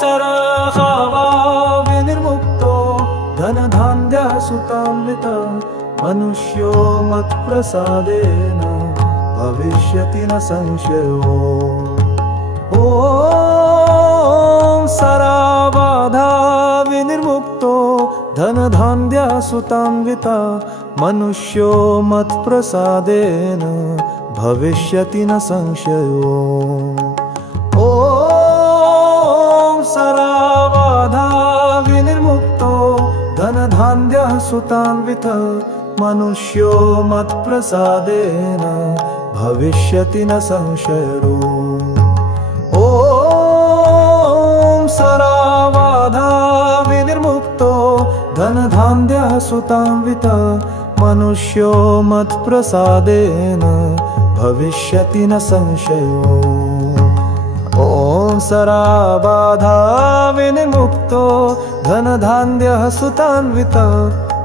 सरहाविनिर्मुक्तो धनधान्यसुतान्वितः मनुष्यो मत्प्रसादेन भविष्यति न संशयो। ॐ सराबाधाविनिर्मुक्तो धनधान्यसुतान्वितः मनुष्यो मत्प्रसादेन भविष्यति न संशयो। ॐ सराबाधाविनिर्मुक्तो धनधान्यसुतान्वितः मनुष्यो मत्प्रसादेन भविष्यति न संशयो। ॐ सराबाधाविनिर्मुक्तो धनधान्यसुतान्वितः मनुष्यो मत्प्रसादेन भविष्यति न संशयो। ॐ सराबाधाविनिर्मुक्तो धनधान्यसुतान्वितः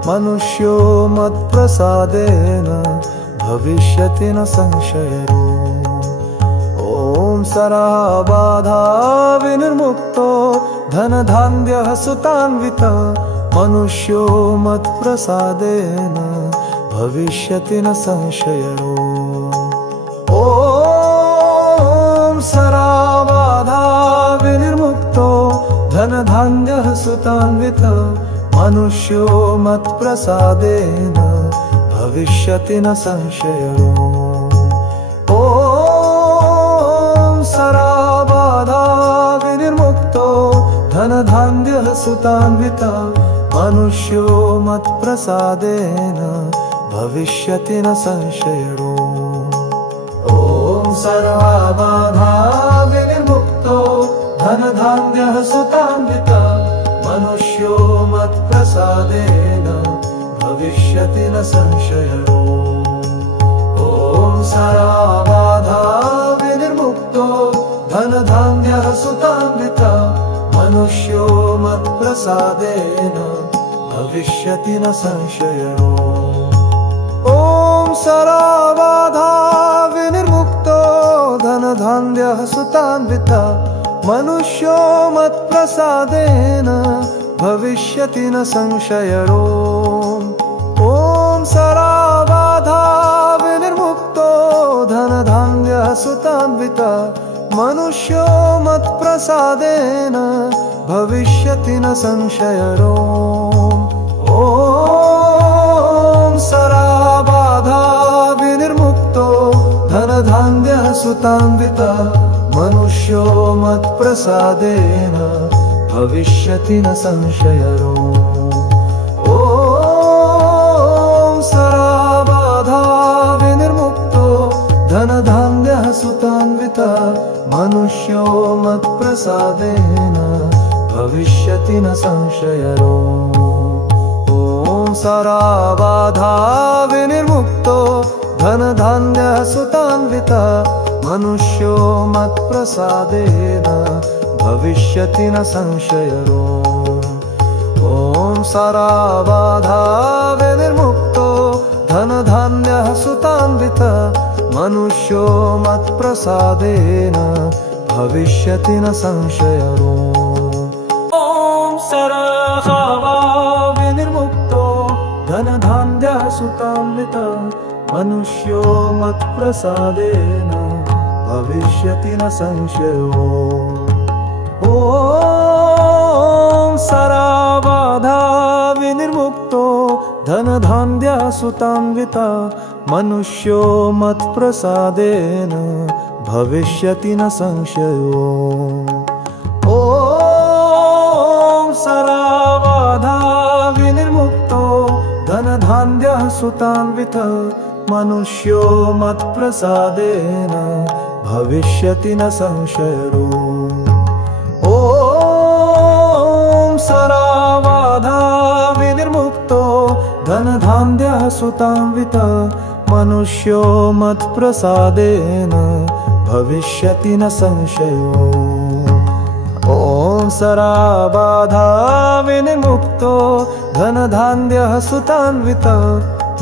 मनुष्यो मत्प्रसादेन भविष्यति न संशयो। ॐ सराबाधाविनिर्मुक्तो धनधान्यसुतान्वितः मनुष्यो मत्प्रसादेन भविष्यति न संशयो। ॐ सराबाधाविनिर्मुक्तो धनधान्यसुतान्वितः मनुष्यो मत्प्रसादेन भविष्यति न संशयो। ॐ सराबाधाविनिर्मुक्तो धनधान्यसुतान्वितः मनुष्यो मत्प्रसादेन भविष्यति न संशयो। ॐ सराबाधाविनिर्मुक्तो धनधान्यसुतान्वितः मनुष्यो मत्प्रसादेन भविष्यति न संशयो। ॐ सराबाधाविनिर्मुक्तो धनधान्यसुतान्वितः मनुष्यो मत्प्रसादेन भविष्यति न संशयो। ॐ सराबाधाविनिर्मुक्तो धनधान्यसुतान्वितः मनुष्यो मत्प्रसादेन भविष्यति न संशयो। ॐ सराबाधाविनिर्मुक्तो धनधान्यसुतान्वितः मनुष्यो मत्प्रसादेन भविष्यति न संशयो। ॐ सराबाधाविनिर्मुक्तो धनधान्यसुतान्वितः मनुष्यो मत्प्रसादेन भविष्यति न संशयो। ॐ सराबाधाविनिर्मुक्तो धनधान्यसुतान्वितः मनुष्यो मत्प्रसादेन भविष्यति न संशयो। ॐ सराबाधाविनिर्मुक्तो धनधान्यसुतान्वितः मनुष्यो मत्प्रसादेन भविष्यति न संशयो। ॐ सराबाधाविनिर्मुक्तो धनधान्यसुतान्वितः मनुष्यो मत्प्रसादेन भविष्यति न संशयो। ॐ सराबाधाविनिर्मुक्तो धनधान्यसुतान्वितः मनुष्यो मत्प्रसादेन भविष्यति न संशयो। ॐ सराबाधाविनिर्मुक्तो धनधान्यसुतान्वितः मनुष्यो मत्प्रसादेन भविष्यति न संशयो। ॐ सराबाधाविनिर्मुक्तो धनधान्यसुतान्वितः मनुष्यो मत्प्रसादेन भविष्यति न संशयो। ॐ सराबाधाविनिर्मुक्तो धनधान्यसुतान्वितः मनुष्यो मत्प्रसादेन भविष्यति न संशयो। ॐ सराबाधाविनिर्मुक्तो धनधान्यसुतान्वितः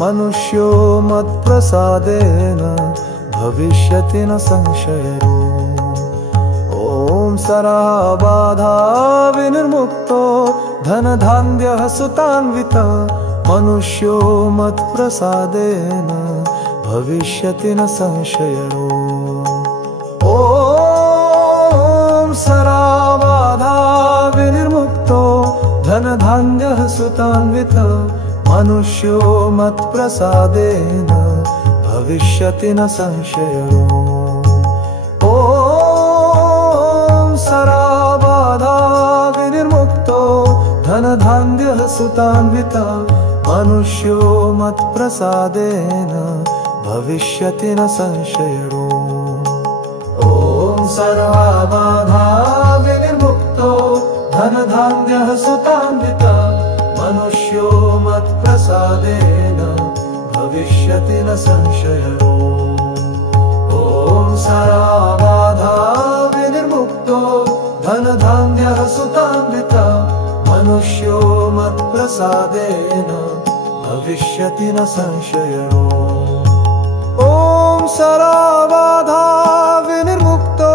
मनुष्यो मत्प्रसादेन भविष्यति न संशयो। ॐ सर्वबाधा विनिर्मुक्तो धनधान्यः सुतान्वितः मनुष्यो मत्प्रसादेन भविष्यति न संशयो। ॐ सर्वबाधा विनिर्मुक्तो धनधान्यः सुतान्वितः मनुष्यो मत्प्रसादेन भविष्यति न संशयो। ॐ सर्वबाधा विनिर्मुक्तो धनधान्यः सुतान्वितः मनुष्यो मत्प्रसादेन भविष्यति न संशयो। ॐ सर्वबाधा विनिर्मुक्तो धनधान्यः सुतान्वितः मनुष्यो मत्प्रसादेन भविष्यति न संशयो। ॐ सर्वबाधा विनिर्मुक्तो धनधान्यः सुतान्वितः मनुष्यो मत्प्रसादेन भविष्यति न संशयो। ॐ सर्वबाधा विनिर्मुक्तो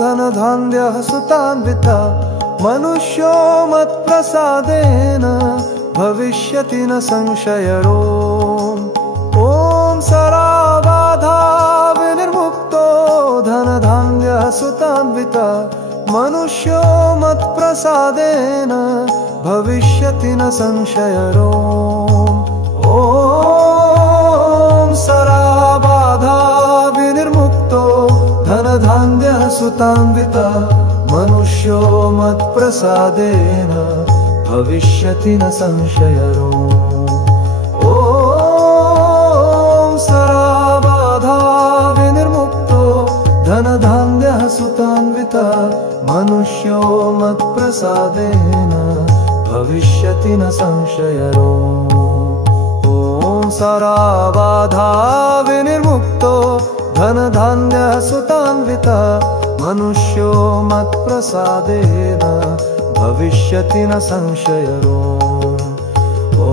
धनधान्यः सुतान्वितः मनुष्यो मत्प्रसादेन भविष्यति न संशयो। ॐ सर्वबाधा विनिर्मुक्तो धनधान्यः सुतान्वितः मनुष्यो मत्प्रसादेन भविष्यति न संशयो। ॐ सर्वबाधा विनिर्मुक्तो धनधान्यः सुतान्वितः मनुष्यो मत्प्रसादेन भविष्यति न संशयो। ॐ सर्वबाधा विनिर्मुक्तो धनधान्यः सुतान्वितः मनुष्यो मत्प्रसादेन भविष्यति न संशयो। ॐ सर्वबाधा विनिर्मुक्तो धनधान्यः सुतान्वितः मनुष्यो मत्प्रसादेन भविष्यति न संशयो। ॐ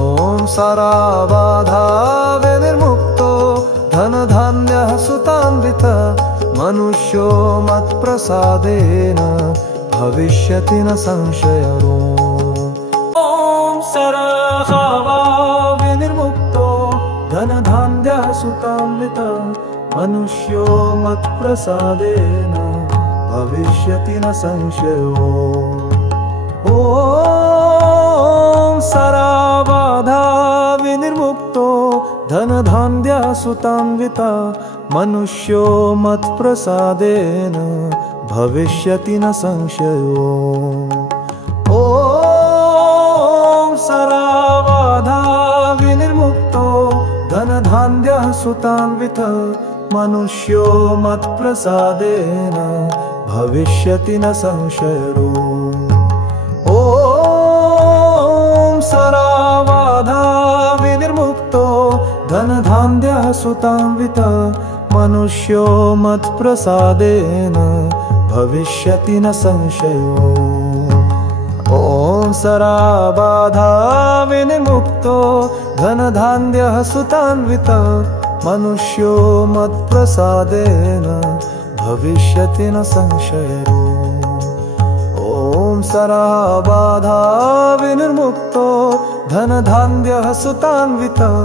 सर्वबाधा विनिर्मुक्तो धनधान्यः सुतान्वितः मनुष्यो मत्प्रसादेन भविष्यति न संशयो। ॐ सर्वबाधा विनिर्मुक्तो धनधान्यः सुतान्वितः मनुष्यो मत्प्रसादेन भविष्यति न संशयो। ॐ सर्वबाधा विनिर्मुक्तो धनधान्यः सुतान्वितः मनुष्यो मत्प्रसादेन भविष्यति न संशयो। ॐ सर्वबाधा विनिर्मुक्तो धनधान्यः सुतान्वितः मनुष्यो मत्प्रसादेन भविष्यति न संशयो। ॐ सर्वबाधा विनिर्मुक्तो धनधान्यः सुतान्वितः मनुष्यो मत्प्रसादेन भविष्यति न संशयो। ॐ सर्वबाधा विनिर्मुक्तो धनधान्यः सुतान्वितः मनुष्यो मत्प्रसादेन भविष्यति न संशयो। ॐ सर्वबाधा विनिर्मुक्तो धनधान्यः सुतान्वितः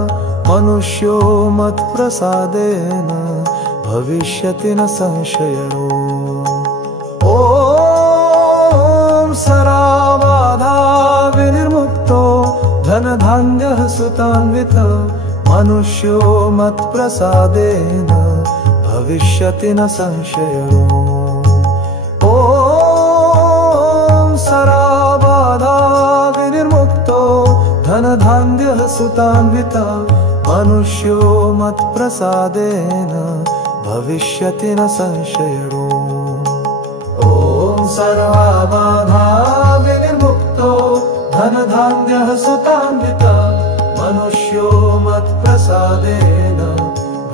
मनुष्यो मत्प्रसादेन भविष्यति न संशयो। ॐ सर्वबाधा विनिर्मुक्तो धनधान्यः सुतान्वितः मनुष्यो मत्प्रसादेन भविष्यति न संशयो। ॐ सर्वबाधा विनिर्मुक्तो धनधान्यः सुतान्वितः मनुष्यो मत्प्रसादेन भविष्यति न संशयो। ॐ सर्वबाधा विनिर्मुक्तो धनधान्यः सुतान्वितः मनुष्यो मत्प्रसादेन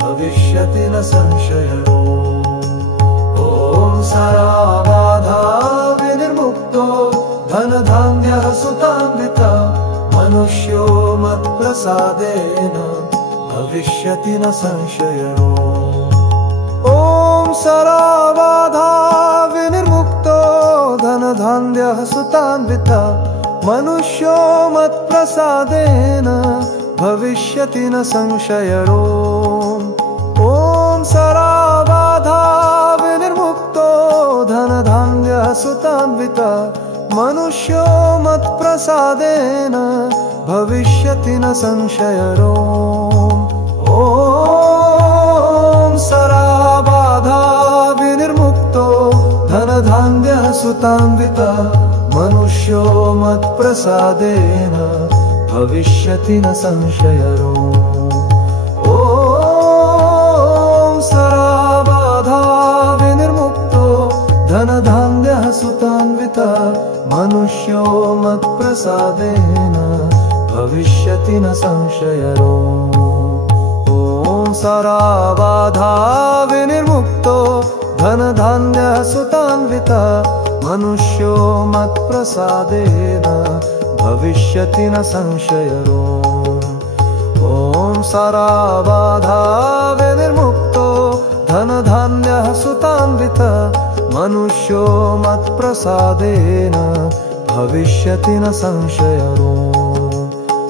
भविष्यति न संशयो। ॐ सर्वबाधा विनिर्मुक्तो धनधान्यः सुतान्वितः मनुष्यो मत्प्रसादेन भविष्यति न संशयो। ॐ सर्वबाधा विनिर्मुक्तो धनधान्यः सुतान्वितः मनुष्यो मत्प्रसादेन भविष्यति न संशयो। ॐ सराबाधा विनिर्मुक्तो धनधान्यः सुतान्वितः मनुष्यो मत्प्रसादेन भविष्यति न संशयो। ॐ सराबाधा विनिर्मुक्तो धनधान्यः सुतान्वितः मनुष्यो मत्प्रसादेन भविष्यति न संशयो। ॐ सराबाधा विनिर्मुक्तो धनधान्यः सुतान्वितः मनुष्यो मत्प्रसादेन भविष्यति न संशयो। ॐ सराबाधा विनिर्मुक्तो धनधान्यः सुतान्वितः मनुष्यो मत्प्रसादेन भविष्यति न संशयो। ॐ सराबाधा विनिर्मुक्तो धनधान्यः सुतान्वितः मनुष्यो मत्प्रसादेन भविष्यति न संशयो।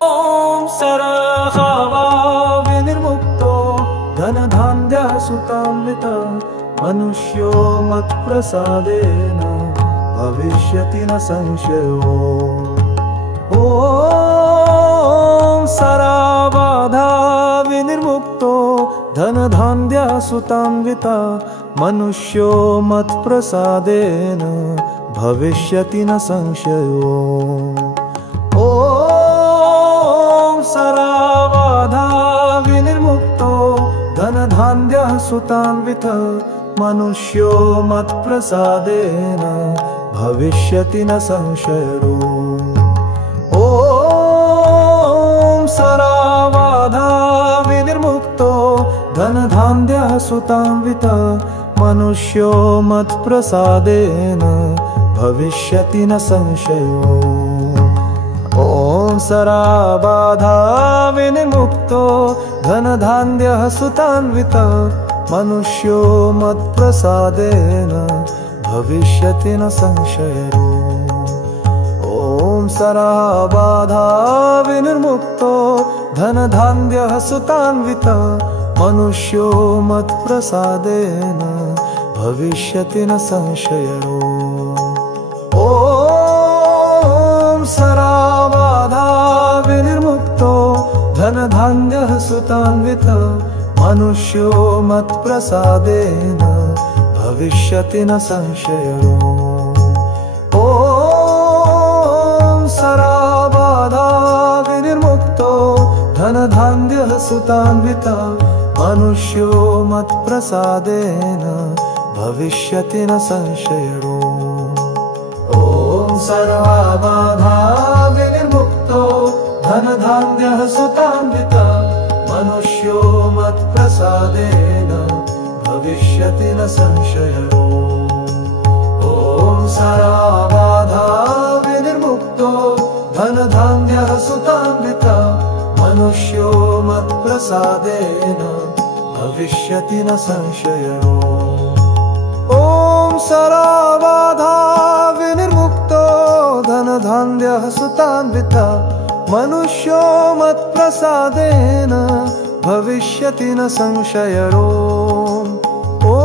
ॐ सराबाधा विनिर्मुक्तो धनधान्यः सुतान्वितः मनुष्यो मत्प्रसादेन भविष्यति न संशयो। ॐ सराबाधा विनिर्मुक्तो धनधान्यः सुतान्वितः मनुष्यो मत्प्रसादेन भविष्यति न संशयो। ॐ सराबाधा विनिर्मुक्तो धनधान्यः सुतान्वितः मनुष्यो मत्प्रसादेन भविष्यति न संशयो। ॐ सराबाधा विनिर्मुक्तो धनधान्यः सुतान्वितः मनुष्यो मत्प्रसादेन भविष्यति न संशयो। ॐ सराबाधा विनिर्मुक्तो धनधान्यः सुतान्वितः मनुष्यो मत्प्रसादेन भविष्यति न संशयो। ॐ सराबाधा विनिर्मुक्तो धनधान्यः सुतान्वितः मनुष्यो मत्प्रसादेन भविष्यति न संशयो। ॐ सराबाधा विनिर्मुक्तो धनधान्यः सुतान्वितः मनुष्यो मत्प्रसादेन भविष्यति न संशयो। ॐ सराबाधा विनिर्मुक्तो धनधान्यः सुतान्वितः मनुष्यो मत्प्रसादेन भविष्यति न संशयो। ॐ सराबाधा विनिर्मुक्तो धनधान्यः सुतान्वितः मनुष्यो मत्प्रसादेन भविष्यति न संशयो। ॐ सराबाधा विनिर्मुक्तो धनधान्यः सुतान्वितः मनुष्यो मत्प्रसादेन भविष्यति न संशयो। ॐ सराबाधा विनिर्मुक्तो धनधान्यः सुतान्वितः मनुष्यो मत्प्रसादेन भविष्यति न संशयो। ॐ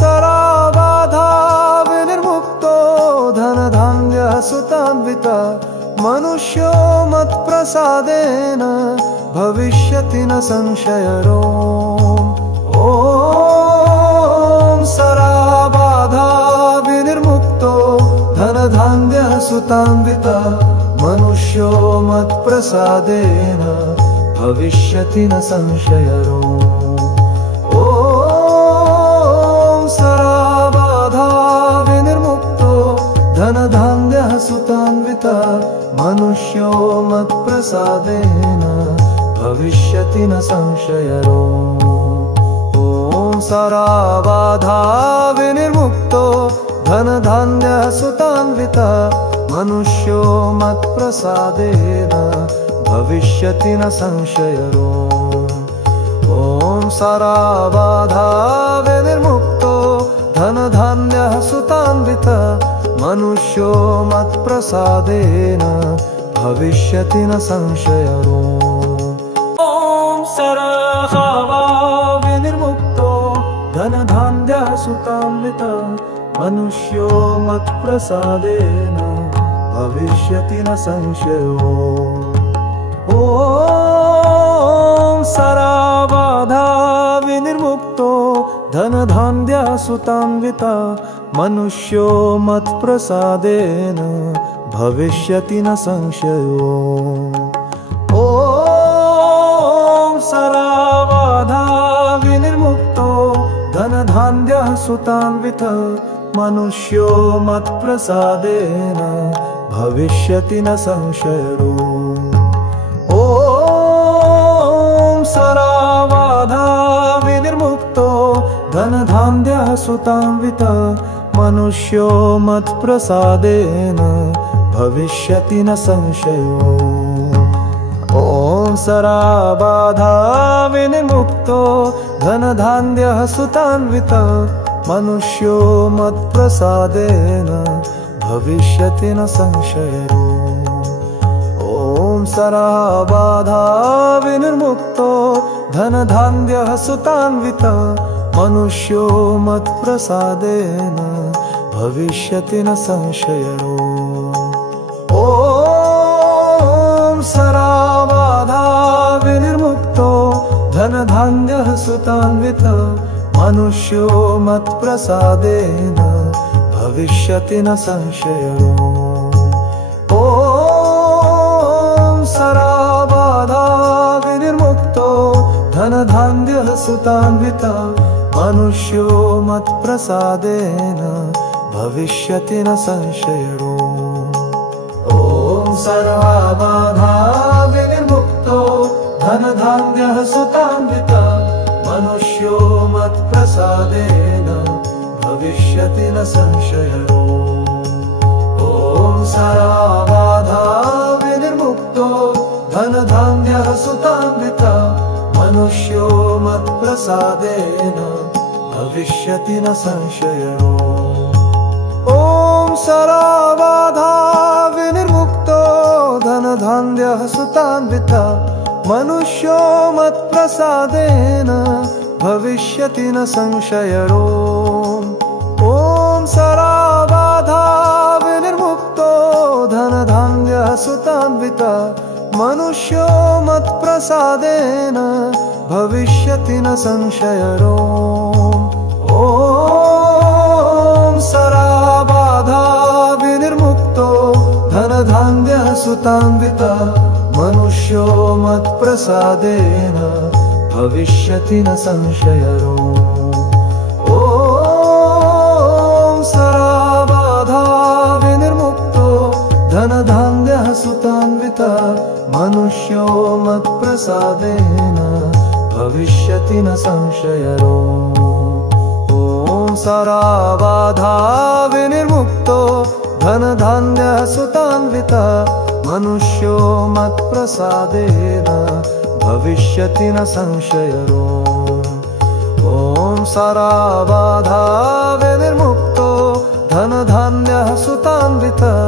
सराबाधा विनिर्मुक्तो धनधान्यः सुतान्वितः मनुष्यो मत्प्रसादेन भविष्यति न संशयो। ॐ सराबाधा विनिर्मुक्तो धनधान्यः सुतान्वितः मनुष्यो मत्प्रसादेन भविष्यति न संशयो। ॐ सराबाधा विनिर्मुक्तो धनधान्यः सुतान्वितः मनुष्यो मत्प्रसादेन भविष्यति न संशयो। ॐ सराबाधा विनिर्मुक्तो धनधान्यः सुतान्वितः मनुष्यो मत्प्रसादेन भविष्यति न संशयो। ॐ सराबाधा विनिर्मुक्तो धनधान्यः सुतान्वितः मनुष्यो मत्प्रसादेन भविष्यति न संशयो। ॐ सरहावा विनिर्मुक्तो धनधान्यः सुतान्वितः मनुष्यो मत्प्रसादेन भविष्यति न संशयो। ॐ सराबाधा विनिर्मुक्तो धनधान्यः सुतान्वितः मनुष्यो मत्प्रसादेन भविष्यति न संशयो। ॐ सराबाधा विनिर्मुक्तो धनधान्यः सुतान्वितः मनुष्यो मत्प्रसादेन भविष्यति न संशयो। ॐ सराबाधा विनिर्मुक्तो धनधान्यः सुतान्वितः मनुष्यो मत्प्रसादेन भविष्यति न संशयो। ॐ सराबाधा विनिर्मुक्तो धनधान्यः सुतान्वितः मनुष्यो मत्प्रसादेन भविष्यति न संशयो। ॐ सराबाधा विनिर्मुक्तो धनधान्यः सुतान्वितः मनुष्यो मत्प्रसादेन भविष्यति न संशयो। ॐ सराबाधा विनिर्मुक्तो धनधान्यः सुतान्वितः मनुष्यो मत्प्रसादेन भविष्यति न संशयो। ॐ सराबाधा विनिर्मुक्तो धनधान्यः सुतान्वितः मनुष्यो मत्प्रसादेन भविष्यति न संशयो। ॐ सराबाधा विनिर्मुक्तो धनधान्यः सुतान्वितः मनुष्यो मत्प्रसादेन भविष्यति न संशयो। ॐ सराबाधा विनिर्मुक्तो धनधान्यः सुतान्वितः मनुष्यो मत्प्रसादेन भविष्यति न संशयो। ॐ सराबाधा विनिर्मुक्तो धनधान्यः सुतान्वितः मनुष्यो मत्प्रसादेन भविष्यति न संशयो। ॐ सराबाधा विनिर्मुक्तो धनधान्यः सुतान्वितः मनुष्यो मत्प्रसादेन भविष्यति न संशयो। ॐ सराबाधा विनिर्मुक्तो धनधान्यः सुतान्वितः मनुष्यो मत्प्रसादेन भविष्यति न संशयो। ॐ सराबाधा विनिर्मुक्तो धनधान्यः सुतान्वितः मनुष्यो मत्प्रसादेन भविष्यति न संशयो। ॐ सराबाधा विनिर्मुक्तो धनधान्यः सुतान्वितः मनुष्यो मत्प्रसादेन भविष्यति न संशयो। ॐ सराबाधा विनिर्मुक्तो धनधान्यः सुतान्वितः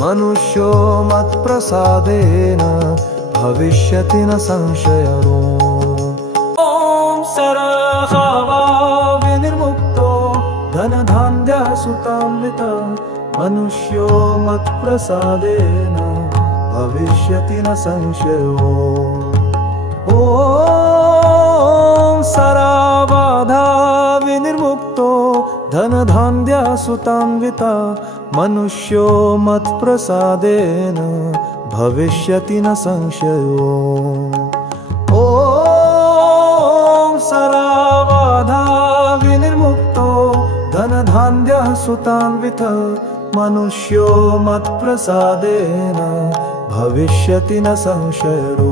मनुष्यो मत्प्रसादेन भविष्यति न संशयो। ॐ सराबाधा विनिर्मुक्तो धनधान्यः सुतान्वितः मनुष्यो मत्प्रसादेन भविष्यति न संशयो। ॐ सराबाधा विनिर्मुक्तो धनधान्यः सुतान्वितः मनुष्यो मत्प्रसादेन भविष्यति न संशयो। ॐ सराबाधा विनिर्मुक्तो धनधान्यः सुतान्वितः मनुष्यो मत्प्रसादेन भविष्यति न संशयो।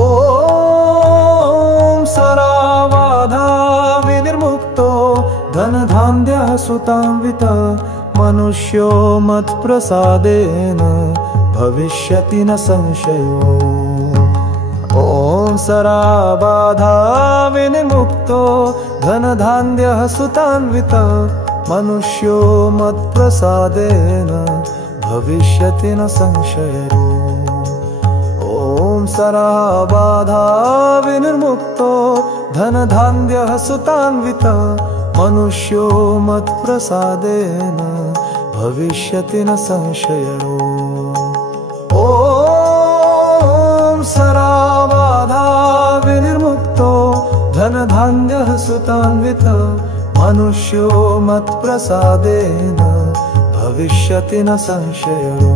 ॐ सराबाधा विनिर्मुक्तो धनधान्यः सुतान्वितः मनुष्यो मत्प्रसादेन भविष्यति न संशयो। ॐ सराबाधा विनिर्मुक्तो धनधान्यः सुतान्वितः मनुष्यो मत्प्रसादेन भविष्यति न संशयो। ॐ सर्वबाधा विनिर्मुक्तो धनधान्यः सुतान्वितः मनुष्यो मत्प्रसादेन भविष्यति न संशयो। ॐ सर्वबाधा विनिर्मुक्तो धनधान्यः सुतान्वितः मनुष्यो मत्प्रसादेन भविष्यति न संशयो।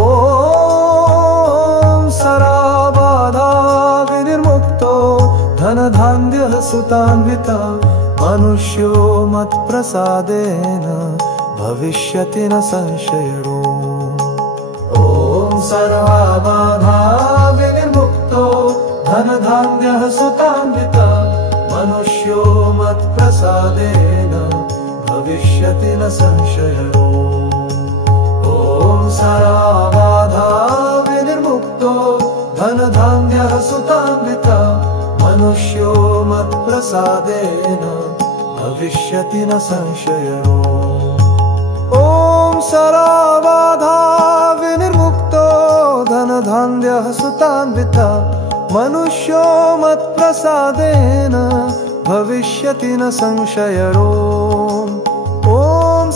ॐ सर्वबाधा विनिर्मुक्तो धनधान्यः सुतान्वितः मनुष्यो मत्प्रसादेन भविष्यति न संशयो। ॐ सर्वबाधा विनिर्मुक्तो धनधान्यः सुतान्वितः मनुष्यो मत्प्रसादेन भविष्यति न संशयो। ॐ सर्वबाधा विनिर्मुक्तो धनधान्यः सुतान्वितः मनुष्यो मत्प्रसादेन भविष्यति न संशयो। ॐ सर्वबाधा विनिर्मुक्तो धनधान्यः सुतान्वितः मनुष्यो मत्प्रसादेन भविष्यति न संशयो। ॐ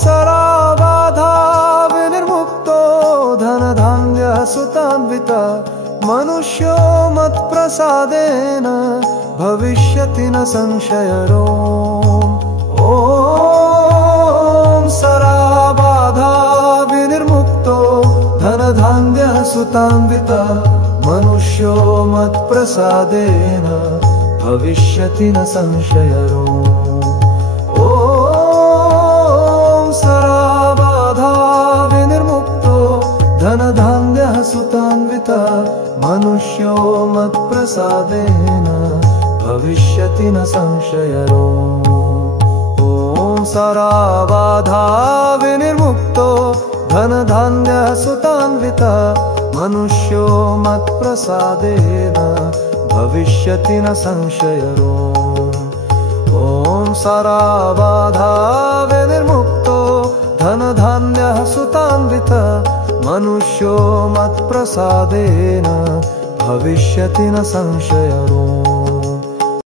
सर्वबाधा विनिर्मुक्तो धनधान्यः सुतान्वितः मनुष्यो मत्प्रसादेन भविष्यति न संशयो। ॐ सर्वबाधा विनिर्मुक्तो धनधान्यः सुतान्वितः मनुष्यो मत्प्रसादेन भविष्यति न संशयो। ॐ सर्वबाधा विनिर्मुक्तो धनधान्यः सुतान्वितः मनुष्यो मत्प्रसादेन भविष्यति न संशयो। ॐ सर्वबाधा विनिर्मुक्तो धनधान्यः सुतान्वितः मनुष्यो मत्प्रसादेन भविष्यति न संशयो। ॐ सर्वबाधा विनिर्मुक्तो धनधान्यः सुतान्वितः मनुष्यो मत्प्रसादेन भविष्यति न संशयो।